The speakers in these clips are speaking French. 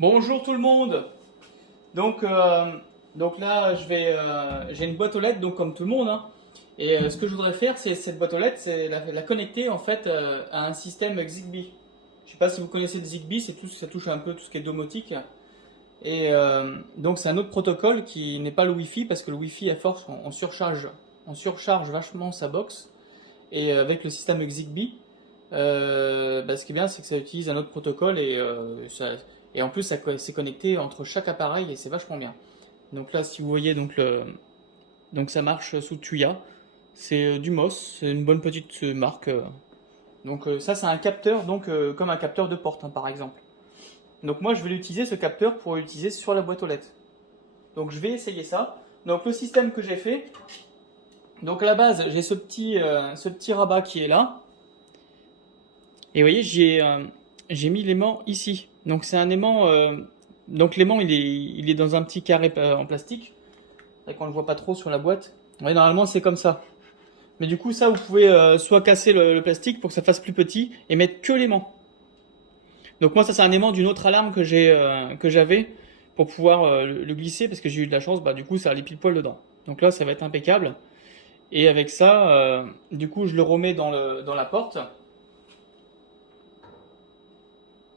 Bonjour tout le monde. Donc, donc là, j'ai une boîte aux lettres, donc comme tout le monde, hein. Et ce que je voudrais faire, c'est cette boîte aux lettres, c'est la connecter en fait à un système Zigbee. Je sais pas si vous connaissez le Zigbee, ça touche un peu tout ce qui est domotique. Et donc c'est un autre protocole qui n'est pas le Wi-Fi parce que le Wi-Fi à force on surcharge vachement sa box. Et avec le système Zigbee, ce qui est bien, c'est que ça utilise un autre protocole et en plus c'est connecté entre chaque appareil et c'est vachement bien. Donc là, si vous voyez, donc ça marche sous Tuya. C'est du MOS, c'est une bonne petite marque. Donc ça, c'est un capteur, comme un capteur de porte, hein, par exemple. Donc moi, je vais l'utiliser ce capteur pour l'utiliser sur la boîte aux lettres. Donc je vais essayer ça. Donc le système que j'ai fait, donc à la base, j'ai ce petit rabat qui est là. Et vous voyez, j'ai mis l'aimant ici. Donc c'est un aimant. Donc l'aimant, il est dans un petit carré en plastique. C'est vrai qu'on ne le voit pas trop sur la boîte. Ouais, normalement, c'est comme ça. Mais du coup, ça, vous pouvez soit casser le plastique pour que ça fasse plus petit et mettre que l'aimant. Donc moi, ça, c'est un aimant d'une autre alarme que j'avais pour pouvoir le glisser parce que j'ai eu de la chance. Bah, du coup, ça allait pile poil dedans. Donc là, ça va être impeccable. Et avec ça, du coup, je le remets dans la porte.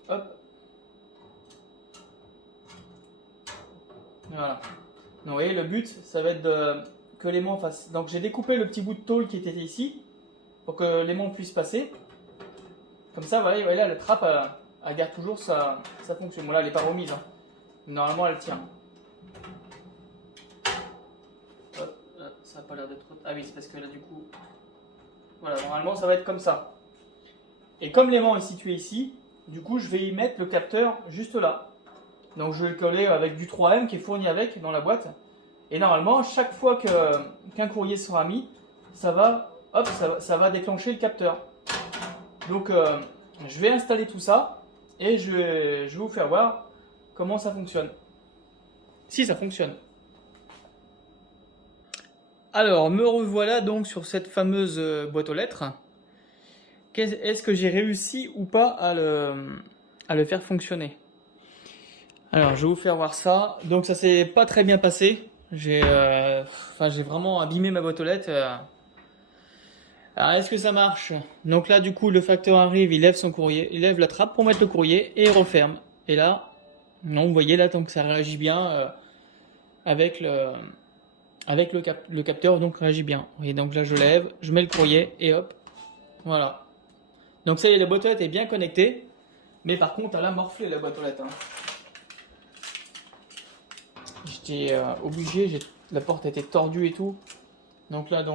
Hop. Voilà. Donc, vous voyez, le but, ça va être que l'aimant fasse. Donc j'ai découpé le petit bout de tôle qui était ici pour que l'aimant puisse passer. Comme ça, voilà, là, la trappe, elle garde toujours sa fonction. Bon, là, elle n'est pas remise, hein. Normalement, elle tient. Hop, là, ça n'a pas l'air d'être. Ah oui, c'est parce que là, du coup. Voilà, normalement, ça va être comme ça. Et comme l'aimant est situé ici, du coup, je vais y mettre le capteur juste là. Donc, je vais le coller avec du 3M qui est fourni avec dans la boîte. Et normalement, chaque fois qu'un courrier sera mis, ça va déclencher le capteur. Donc, je vais installer tout ça et je vais vous faire voir comment ça fonctionne. Si ça fonctionne. Alors, me revoilà donc sur cette fameuse boîte aux lettres. Est-ce que j'ai réussi ou pas à le faire fonctionner? Alors, je vais vous faire voir ça. Donc, ça s'est pas très bien passé. J'ai vraiment abîmé ma boîte aux lettres. Alors, est-ce que ça marche? Donc là, du coup, le facteur arrive, il lève son courrier, il lève la trappe pour mettre le courrier et il referme. Et là, non, vous voyez là, donc ça réagit bien avec le capteur, donc réagit bien. Vous voyez, donc là, je lève, je mets le courrier et hop, voilà. Donc ça y est, la boîte aux lettres est bien connectée, mais par contre, elle a morflé la boîte aux lettres, hein. J'étais obligé, la porte était tordue et tout. Donc là, je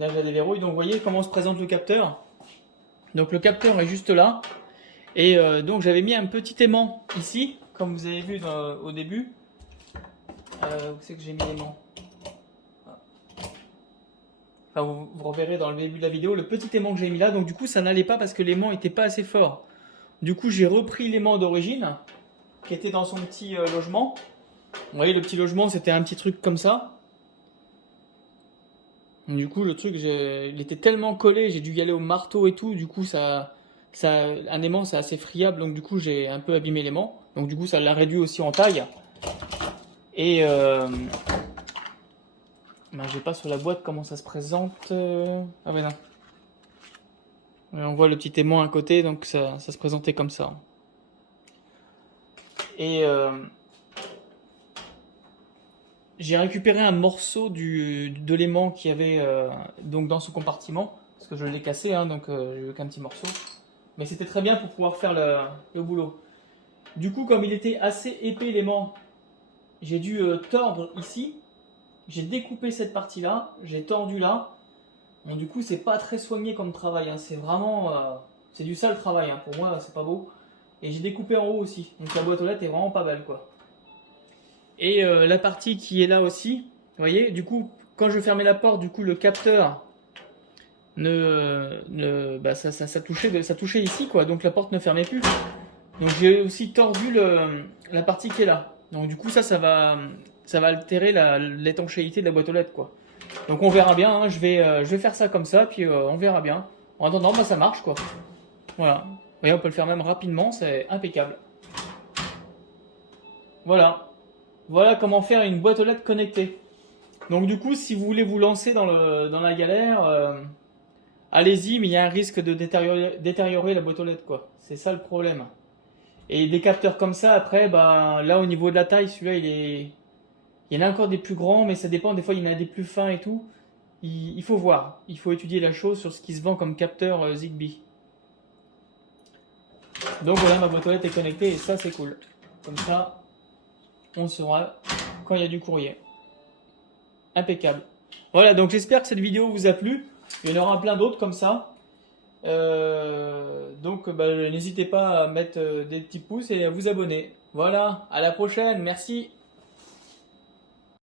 la déverrouille. Donc vous voyez comment se présente le capteur. Donc le capteur est juste là. Et donc j'avais mis un petit aimant ici, comme vous avez vu au début. Où c'est que j'ai mis l'aimant? Enfin, vous reverrez dans le début de la vidéo le petit aimant que j'ai mis là. Donc du coup ça n'allait pas parce que l'aimant n'était pas assez fort. Du coup j'ai repris l'aimant d'origine qui était dans son petit logement. Vous voyez, le petit logement, c'était un petit truc comme ça. Du coup, le truc, il était tellement collé, j'ai dû y aller au marteau et tout. Du coup, un aimant, c'est assez friable. Donc, du coup, j'ai un peu abîmé l'aimant. Donc, du coup, ça l'a réduit aussi en taille. Et j'ai pas sur la boîte comment ça se présente. Ah, ouais, non. On voit le petit aimant à côté, donc ça se présentait comme ça. Et j'ai récupéré un morceau de l'aimant qu'il y avait donc dans ce compartiment, parce que je l'ai cassé, hein, donc j'ai eu qu'un petit morceau. Mais c'était très bien pour pouvoir faire le boulot. Du coup, comme il était assez épais l'aimant, j'ai dû tordre ici. J'ai découpé cette partie-là, j'ai tordu là. Bon, du coup, c'est pas très soigné comme travail, hein. C'est vraiment, c'est du sale travail, hein. Pour moi, c'est pas beau. Et j'ai découpé en haut aussi, donc la boîte aux lettres est vraiment pas belle, quoi. Et la partie qui est là aussi, vous voyez, du coup, quand je fermais la porte, du coup, le capteur ça touchait ici, quoi. Donc la porte ne fermait plus. Donc j'ai aussi tordu la partie qui est là. Donc du coup, ça va altérer l'étanchéité de la boîte aux lettres, quoi. Donc on verra bien, hein. Je vais faire ça comme ça, puis on verra bien. En attendant, ça marche, quoi. Voilà. Vous voyez, on peut le faire même rapidement, c'est impeccable. Voilà. Voilà comment faire une boîte aux lettres connectée. Donc du coup, si vous voulez vous lancer dans la galère, allez-y, mais il y a un risque de détériorer la boîte aux lettres, quoi. C'est ça le problème. Et des capteurs comme ça, après, bah, là au niveau de la taille, celui-là, il y en a encore des plus grands, mais ça dépend. Des fois, il y en a des plus fins et tout. Il faut voir. Il faut étudier la chose sur ce qui se vend comme capteur Zigbee. Donc voilà, ma boîte aux lettres est connectée et ça, c'est cool. Comme ça, on saura quand il y a du courrier. Impeccable. Voilà, donc j'espère que cette vidéo vous a plu. Il y en aura plein d'autres comme ça. Donc bah, n'hésitez pas à mettre des petits pouces et à vous abonner. Voilà, à la prochaine, merci.